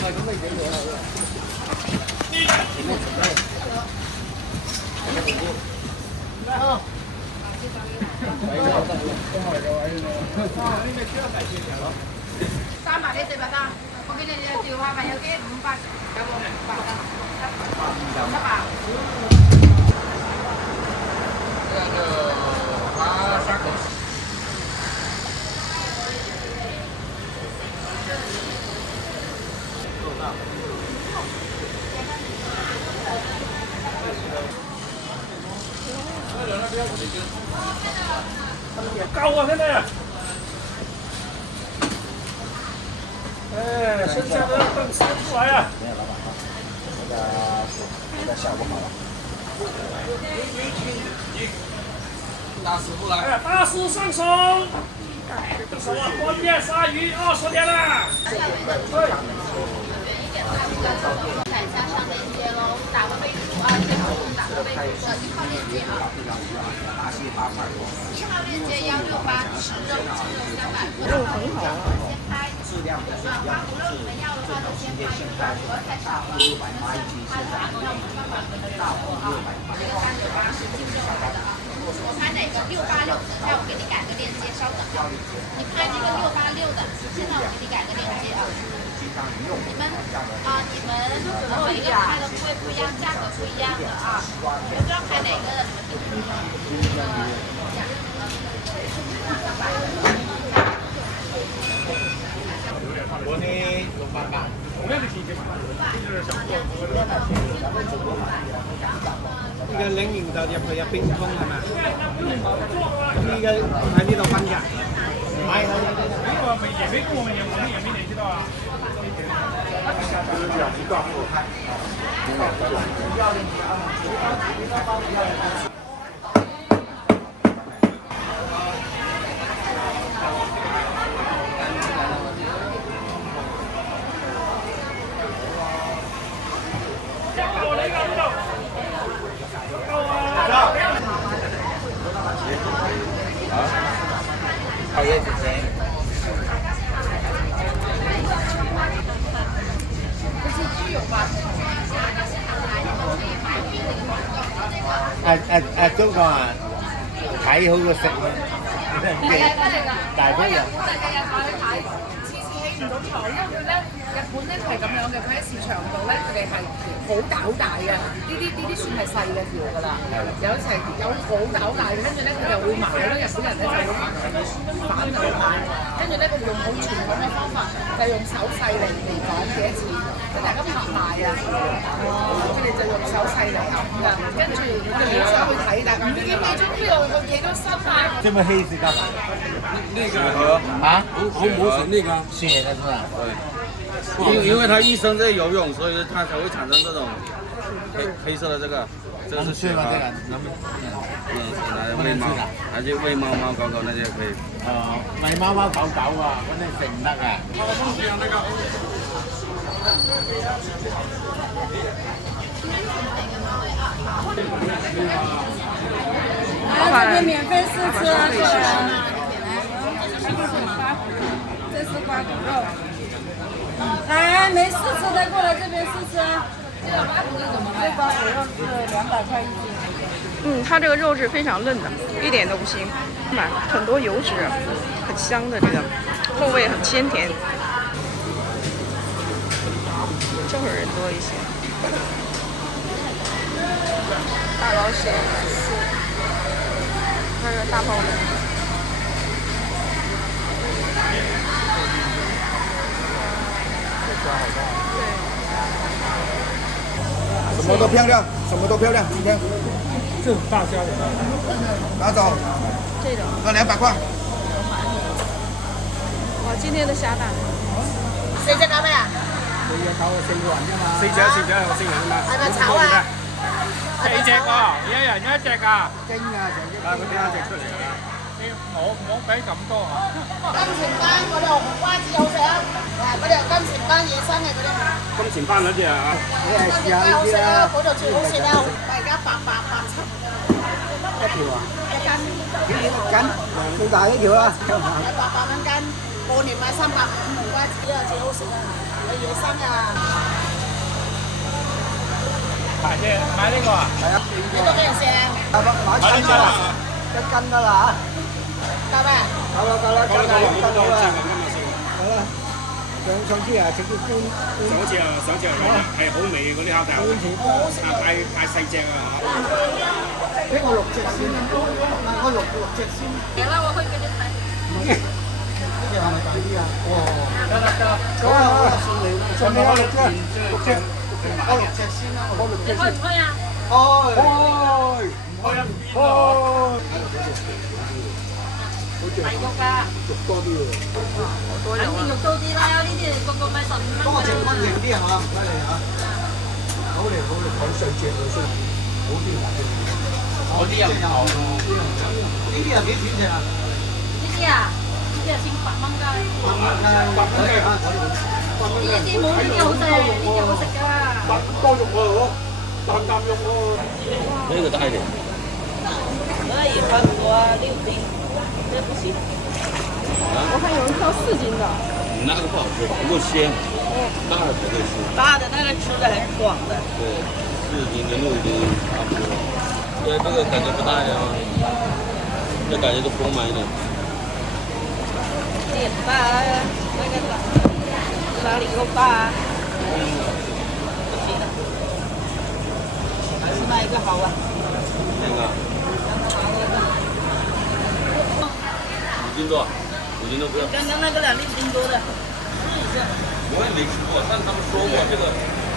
300你400單，我給你調下飯有幾500，有冇？700。這個花沙口。高啊，现在！哎，剩下的等师傅来啊！没有，老板啊，那个下午好了。大师傅来！哎，大师上手！这什么关键鲨鱼20年了。对。看一下上链接喽，打个备注啊，先不用打个备注，手机号链接啊。1号链接168吃肉300。肉很好啊。先拍。质量的花骨肉你们要的话就先拍，如果太少了，拍的话都要慢慢的到啊。这个380进肉来的啊。我拍哪个686的？那我给你改个链接，稍等啊。你拍那个686的，现在我给你改个链接啊。你们每一个拍的部位不一样，价格不一样的啊。你们知道拍哪个的？我呢600吧。呢個領完就入去有冰通係嘛？呢個喺呢度分㗎。買呢個未野味我們有冇野味你知道啊？好椰子煎。中國啊，睇好過食嘅，大波人。次次起唔到床，因為佢咧日本咧係咁樣嘅，佢喺市場度咧佢哋係好大嘅，呢啲算係細嘅條㗎啦，有好大嘅，跟住咧佢就會買咯，日本人咧就會反嚟買，跟住咧佢哋用好傳統嘅方法，就用手勢嚟講幾多錢，即係大家拍賣啊，佢哋就用手勢嚟諗㗎，跟住佢哋好想去睇，但係唔知幾鐘呢度佢幾多心啊？這麼黑是幹嘛？那個啊，紅魔神那個血的是吧？對，因為他一生在游泳，所以他才會產生這種黑色的這個，這個是血嗎？能餵貓，還是餵貓貓狗狗那些可以。餵貓貓狗狗啊，嗰啲食唔得啊。来这边免費試吃啊，客人。這是花骨肉。來，沒試吃的過來這邊試吃啊。這個花骨肉怎麼賣？這花骨肉是200塊1斤。它這個肉是非常嫩的，一點都不腥，很多油脂，很香的這個，後味很鮮甜。這會兒人多一些。大老血，還有大泡麵。什麼都漂亮，什麼都漂亮，今天。這種大蝦的。拿走。這種。那200塊。哇，今天的蝦蛋。4隻搞咩啊4隻炒4個人啫嘛。4隻有4人啊嘛。係咪炒啊？4隻喎，一人1隻㗎。蒸啊，成隻。佢邊一隻出嚟㗎？唔好俾咁多啊！金錢班嗰度紅瓜子好食啊！嗰度金錢班野生嘅嗰啲。金錢班嗰啲啊！你係試下呢啲啦，嗰度最好食啦！大家887一條啊？一斤。斤？最大一條啦。800蚊斤，過年買350紅瓜子啊，最好食啊！野生啊！買呢個啊？係啊，你多幾人食啊？買呢隻啊1斤得啦嚇，夠啦，夠啦，夠啦，好啦。上次啊，直接搬。上次係好味嘅嗰啲蝦頭，太細隻啊！俾我6隻先，我6隻先。嚟啦，我去俾你睇。呢隻係咪大啲啊？哦，得，好啦，送你6隻，我6隻先啦，我6隻先。開唔開啊？開。大肉㗎。肉多啲喎。多油啊！肉多啲啦，呢啲個咪15蚊。多隻溫定啲係嘛？唔該你嚇。好嚟，睇細隻啊，先好啲大隻。嗰啲又唔好。呢啲又幾錢隻啊？呢啲啊，100蚊㗎。8蚊雞嚇。呢啲冇呢啲好食，呢啲好食㗎。多肉喎，啖肉喎。那個大一點。那也差不多6斤，這不行。我看有人挑4斤的。那個不好吃，不夠鮮。大的才會吃。大的那個吃的很爽的。對，4斤跟6斤差不多。對，這個感覺不大呀，這感覺都豐滿一點。臉大，那個哪裡夠大啊？不行了，還是那一個好啊。那個。5斤多，5斤都不要。剛剛那個6斤多的，試一下。我也沒吃過，但他們說過這個，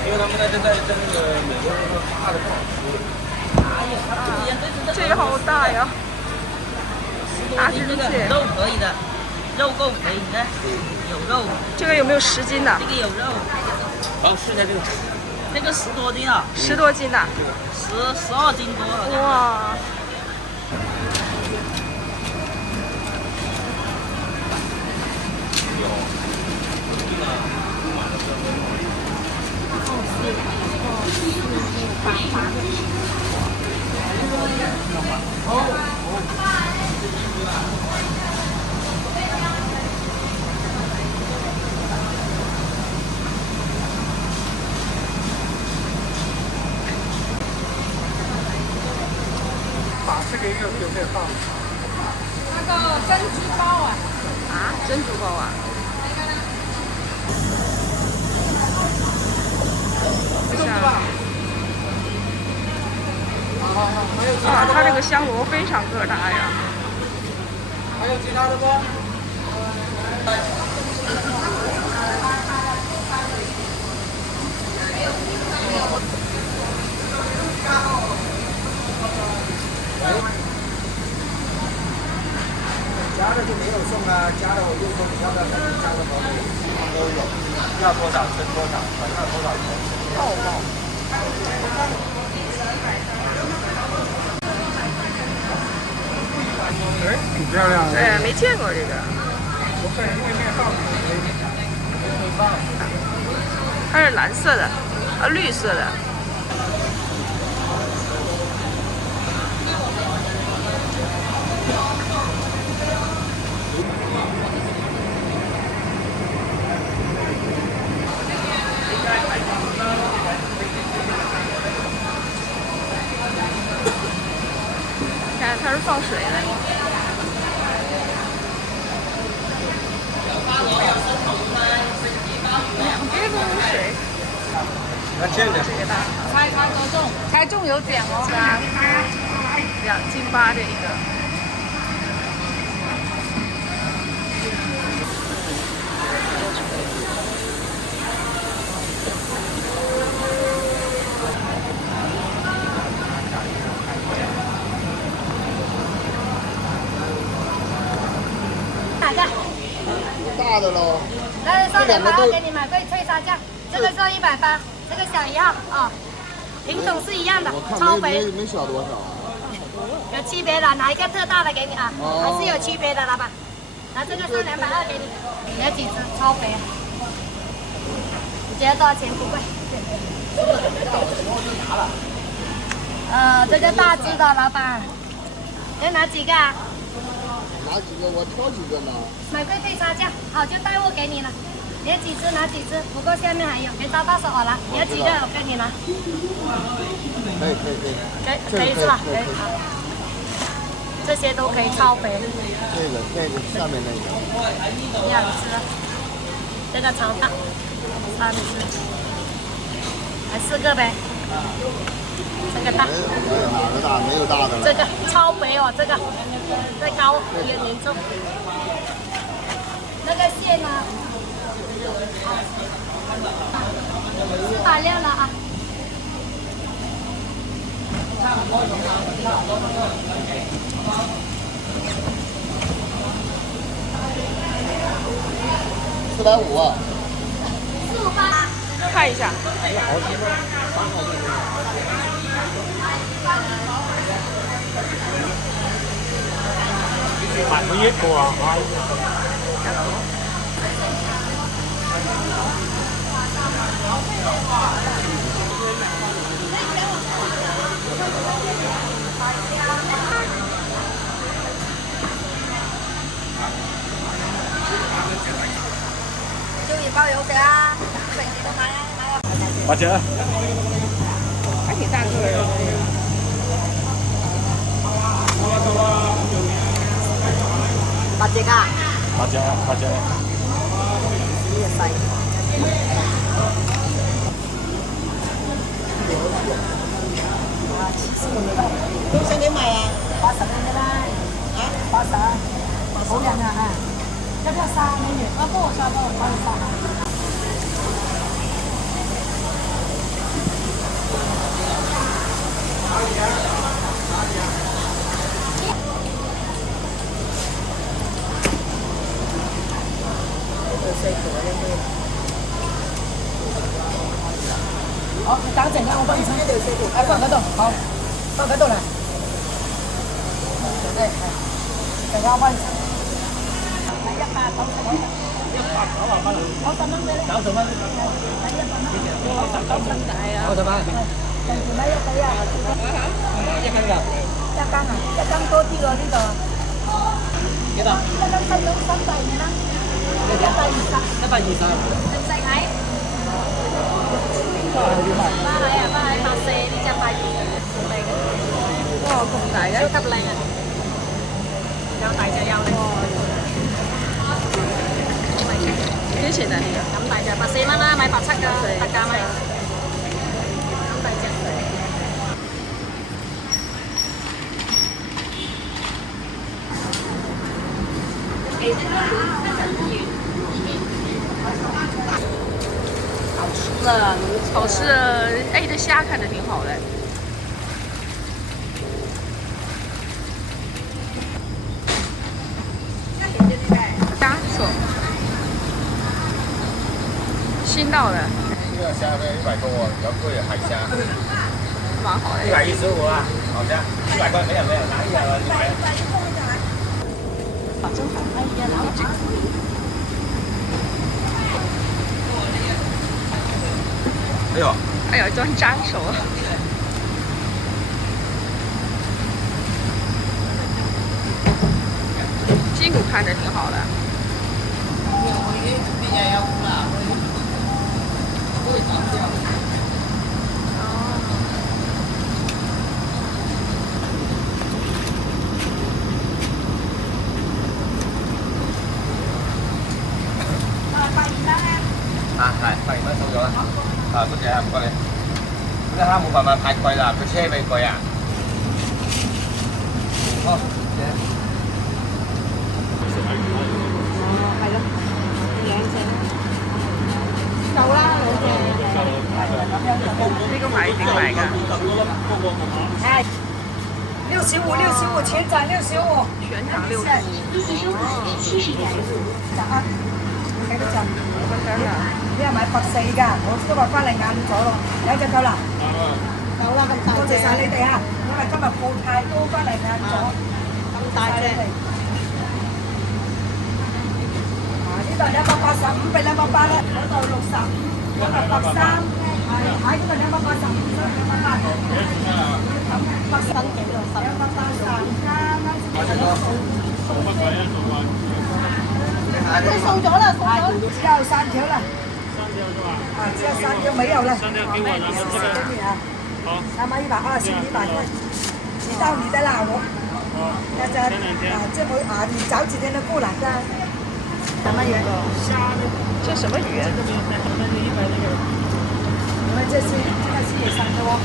因為他們那邊在那個美國說大的不好吃。哎呀，它不一樣，這個好大呀！大隻蟹。肉可以的，肉夠肥，你看有肉。這個有沒有10斤的？這個有肉。好，試一下這個。這個10多斤啊？10多斤的。12斤多好像。哇！把這個有沒有放？那個珍珠包啊。啊，珍珠包啊！啊，它這個香螺非常個大呀！還有其他的不？加的就沒有送啊，加的我就說你要不要加的包都有，要多少稱多少，要多少錢。泡泡。哎，挺漂亮的。哎，沒見過這個。我在外面放沒放。它是藍色的，綠色的。看，它是放水的。2邊都有水。這個大。猜中有獎哦。2斤8這一個。哪個？大的嘍。那上220給你們，可以退殺價。這個是180，這個小1號啊，品種是一樣的，超肥。沒小多少啊？有區別的，哪一個特大的給你啊？還是有區別的，老闆。那這個是220給你，你要幾隻？超肥。你覺得多少錢？不貴。這個大隻的，老闆，要哪幾個啊？哪幾個？我挑幾個呢？買貴退差價，好就帶貨給你了。你要幾隻拿幾隻，不過下面還有，別招到手好了。你要幾個我跟你拿。可以。可以是吧？可以好。這些都可以超肥。那個上面那個。2隻，這個超大，3隻，來4個唄。這個大。哪個大？沒有大的了。這個超肥哦，這個再高有點嚴重。那個蟹呢？460了啊。450啊。458。看一下。買個1個啊！就1包油水啊，100几的买呀8折。还挺大个的。8隻啊8折。呢個細。哇，70蚊的，多少錢買啊？80蚊的啦。啊？80，好涼啊！要不要殺美女？幫我殺，幫我殺。好，你等陣間我幫你稱一條4條，放嗰度，好，放嗰度啦。係，陣間我幫你稱。190蚊。190蚊。90蚊俾你。90蚊。90蚊。90蚊。跟住咩1對啊？1斤㗎。1斤啊？1斤多啲喎呢度。幾多？1斤分到3袋嘅啦。120。120。細睇。花蟹啊，花蟹84，呢隻82，靚嘅。哇，咁大嘅，超級靚啊！有大隻有靚。幾錢啊？呢個？咁大隻84蚊啦，買87㗎，特價咪。咁大隻。好吃的，哎，这虾看着挺好的。虾不错，新到的。這個蝦呢100多啊，比較貴啊，海蝦。蠻好的。115啊，好蝦，100塊沒有，哪裡啊？真好，哎呀，老闆。哎呦，哎呦，端粘手了。筋骨看着挺好的。係8元蚊收咗啦。啊，多謝啊，唔該你。啲蝦冇辦法太貴啦，佢車尾貴啊。好，謝。係咯，2隻。夠啦，2隻。呢個買點買㗎？係。65，全場65。全場65。幾多隻？啲人買140㗎，我都話翻嚟晏咗咯，有隻夠啦。夠啦，咁大隻。多謝曬你哋啊！因為今日貨太多，翻嚟晏咗。咁大隻。呢度285俾280啦，嗰度60，嗰度130，係喺呢度285，280。180幾多？180。送咗啦，送咗。只有3條啦。3條是吧？啊，只有3條沒有了。3條給我，然後這個。給你啊。好。300、120、100塊。知道你的啦，我。大家啊，這麼啊，你早幾天都過來的。什麼魚？蝦的。這什麼魚？這個沒有太好，但是100那個。因為這是野生的哦，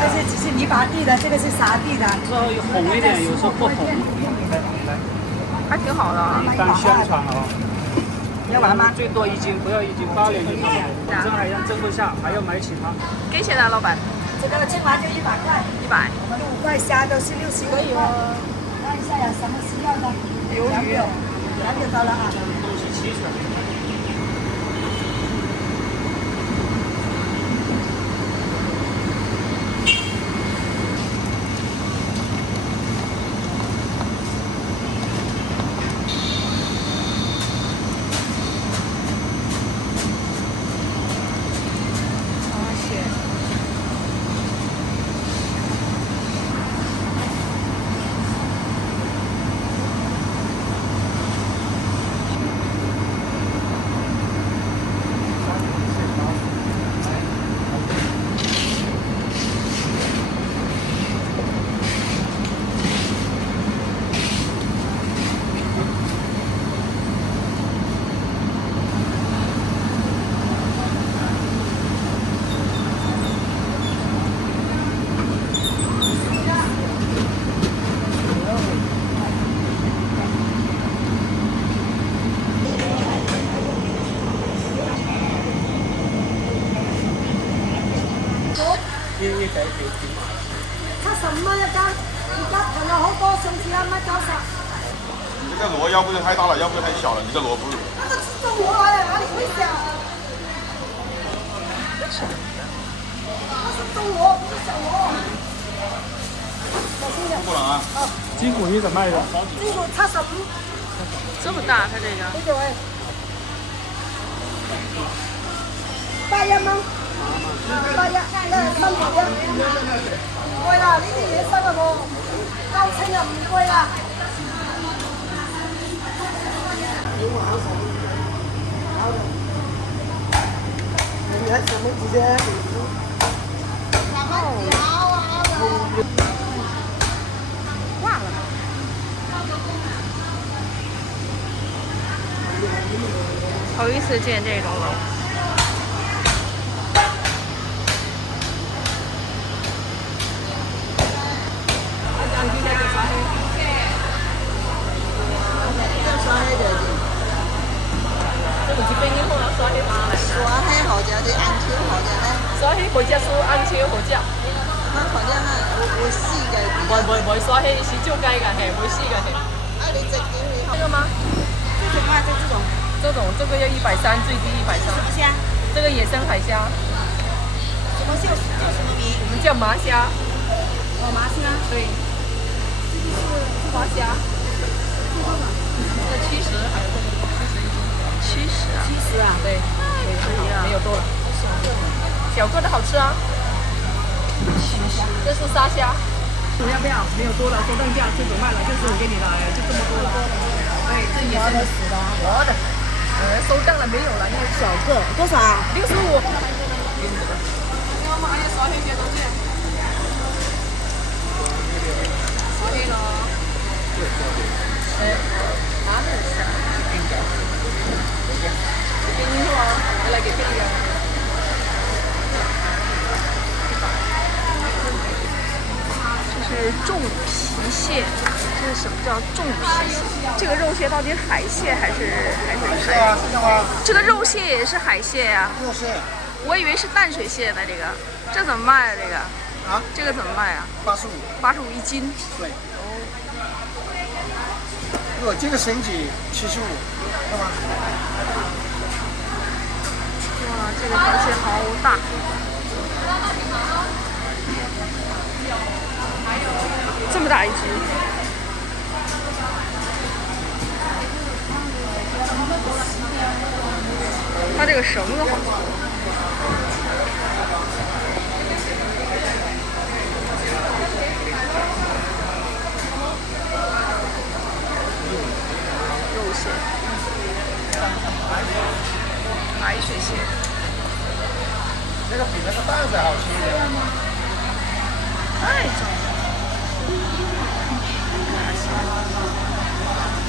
這是只是泥巴地的，這個是沙地的。有時候紅一點，有時候不紅。還挺好的啊。當香腸啊。要完嗎？最多1斤，不要1斤，8元一斤。蒸海鲜蒸不下，還要買其他。給錢啊，老闆？這個青蛙就100塊。100。我們5塊蝦都是60塊。可以哦。看一下呀，什麼需要的？魷魚。2點到了啊。東西齊全。75蚊一斤，而家朋友好多，上次1.90蚊。这个螺要不是太大了，要不是太小了，你的螺不是。那个是中螺来的，哪里会小？那是中螺，不是小螺。不能啊。金骨鱼怎么卖的？金骨75。這麼大，它這個。這個喂。81蚊。81，3條1。唔貴啦，呢啲野生啊喎，交清啊唔貴啦。你還什麼直接？掛了。頭一次見這種樓。刷黑好食啲，紅燒好食咧。刷起嗰隻酥紅燒好食。啊，好似會絲嘅。唔刷起是照雞嘅，係會絲嘅係。啊，你直點你好。這個嗎？這種啊，就這種。這個要130，最低130。什麼蝦？這個野生海蝦。什麼叫什麼魚？我們叫麻蝦。哦，麻蝦。對。這個是花蝦。這個70，還有這個70一斤。70啊？70啊？對。可以啊。沒有多了。小個的好吃啊。這是沙蝦。要不要？沒有多了，說等價，這種賣了就是我給你的，就這麼多了。對，這也是死的，活的。收檔了沒有了？那個小個多少啊？65。我還要刷黑些東西。刷黑了。哪裡是？給你是嗎？我來給這裡啊。這是重皮蟹，這是什麼叫重皮蟹？這個肉蟹到底是海蟹還是海？這個肉蟹也是海蟹呀？肉蟹。我以為是淡水蟹呢，這個，這怎麼賣啊？這個？啊？這個怎麼賣啊85。85一斤。對。如果這個升級75，是吧？哇，這個螃蟹好大。這麼大一隻，它這個繩子好粗。肉蟹。那个比那个蛋子好吃一点。太重了。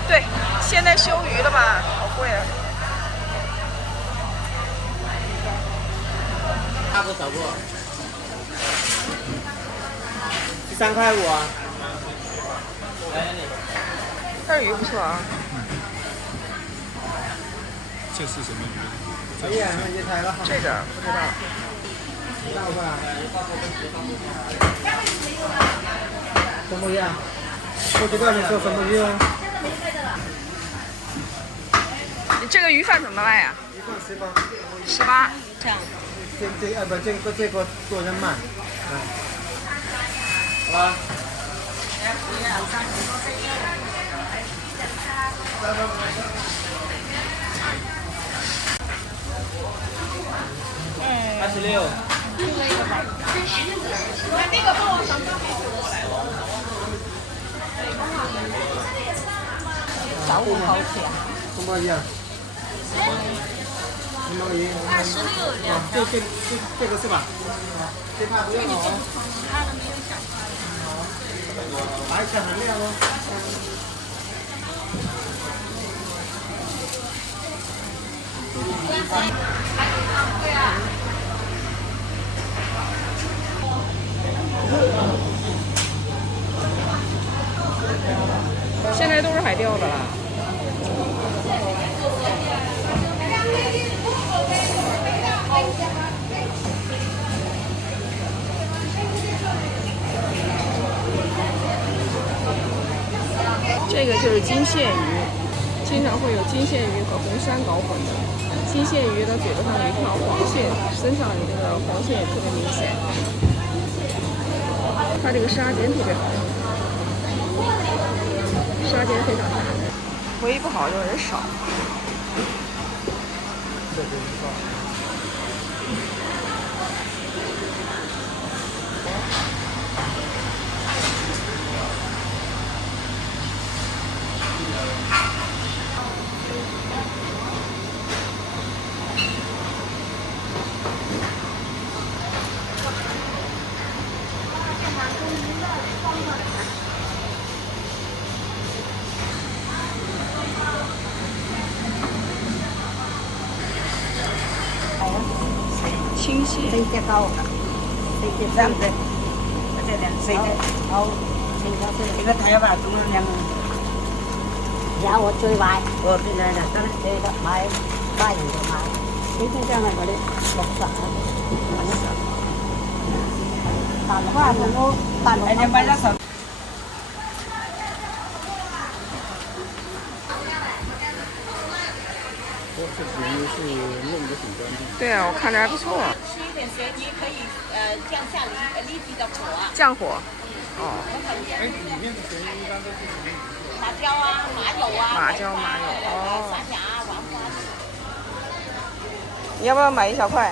对，现在修鱼了吧？好贵啊！大不小不？13.5块啊。这鱼不错啊。这是什么鱼？哎呀，那太了。这个不知道。什么鱼啊？过去外面做什么鱼哦？你这个鱼饭怎么卖呀一份18。18。这样。这个多人卖。好吧。26。小5毛钱。什么鱼啊？什么鱼？26。这个是吧？这怕不用哦。白菜很亮哦。现在都是海钓的啦。这个就是金线鱼，经常会有金线鱼和红山搞混的。金线鱼的嘴巴上有一条黄线，身上有这个黄线也特别明显。它这个沙尖特别好，沙尖非常大。唯一不好就是人少。清蟹。4隻都，4隻3隻，1隻2隻，4隻。好，4隻。你個睇下吧，咁樣。有我最買。我邊兩隻得咧？你得買花園就買。幾張張啊？嗰啲60啊。蛋花同我蛋黃。你買10。这咸鱼是弄得挺干净。对啊，我看着还不错。吃一点咸鱼可以降下痢疾的火啊。降火。哦。哎，里面的咸鱼一般都是什么鱼？麻椒啊，麻油啊。麻椒麻油哦。山芽啊，黄瓜。你要不要买一小块？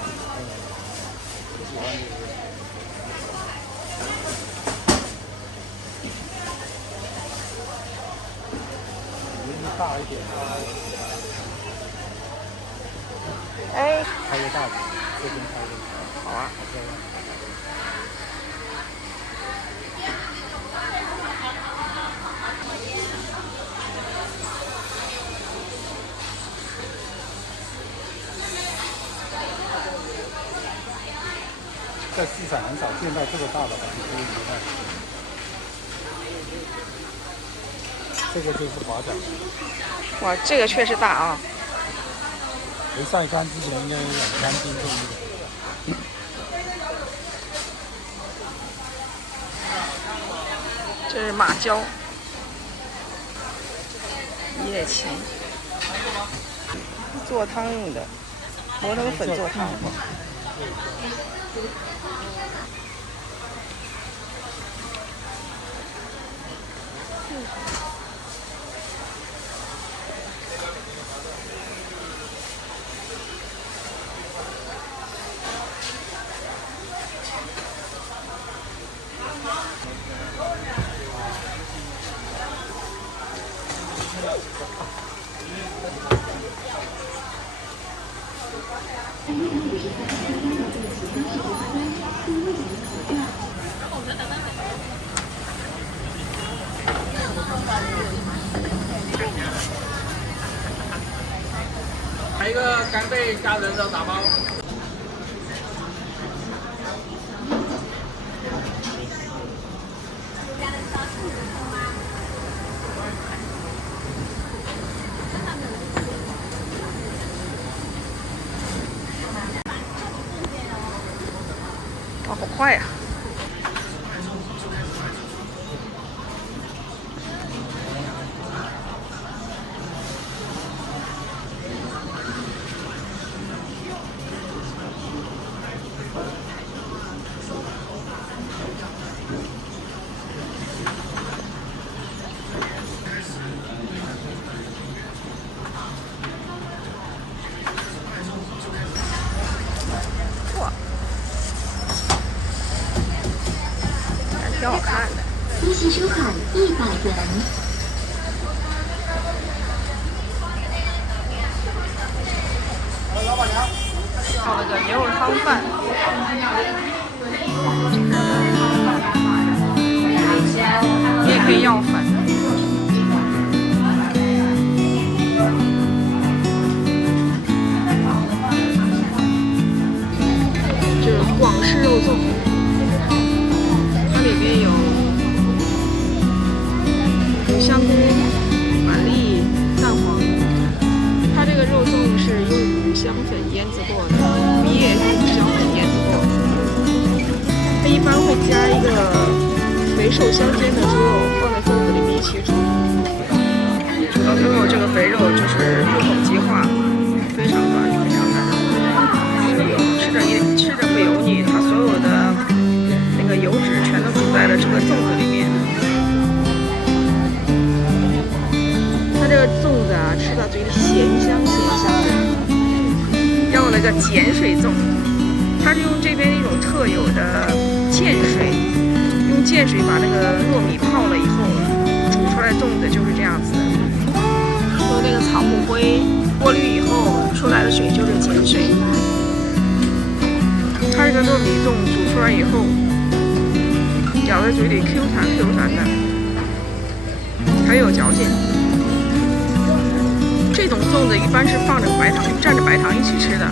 大一点。哎，开个大的，这边开个。好啊。在市场很少见到这个大的板龟鱼的。这个就是华甲。哇，这个确实大啊！没晒干之前应该有2-3斤重一点。这是马椒、叶芹，做汤用的，磨成粉做汤。以家人要打包。哇，好快呀！挺好看的。利息收款100元。要了个牛肉汤饭，你也可以要粉。这是广式肉粽。里面有香菇、板栗、蛋黄。它这个肉粽是用五香粉腌制过的，米也是五香粉腌制过的。它一般会加一个肥瘦相间的猪肉放在粽子里面一起煮，煮到最后这个肥肉就是入口即化，非常软，非常嫩。吃着不油腻，它所有的那个油脂全都煮在了这个粽子里面。它这个粽子啊，吃到嘴里咸香的，要了个碱水粽。它是用这边一种特有的碱水，用碱水把那个糯米泡了以后，煮出来粽子就是这样子的。用那个草木灰过滤以后出来的水就是碱水。它这个糯米粽煮出来以后，咬在嘴里 Q 弹的，很有嚼劲。这种粽子一般是放着白糖，蘸着白糖一起吃的。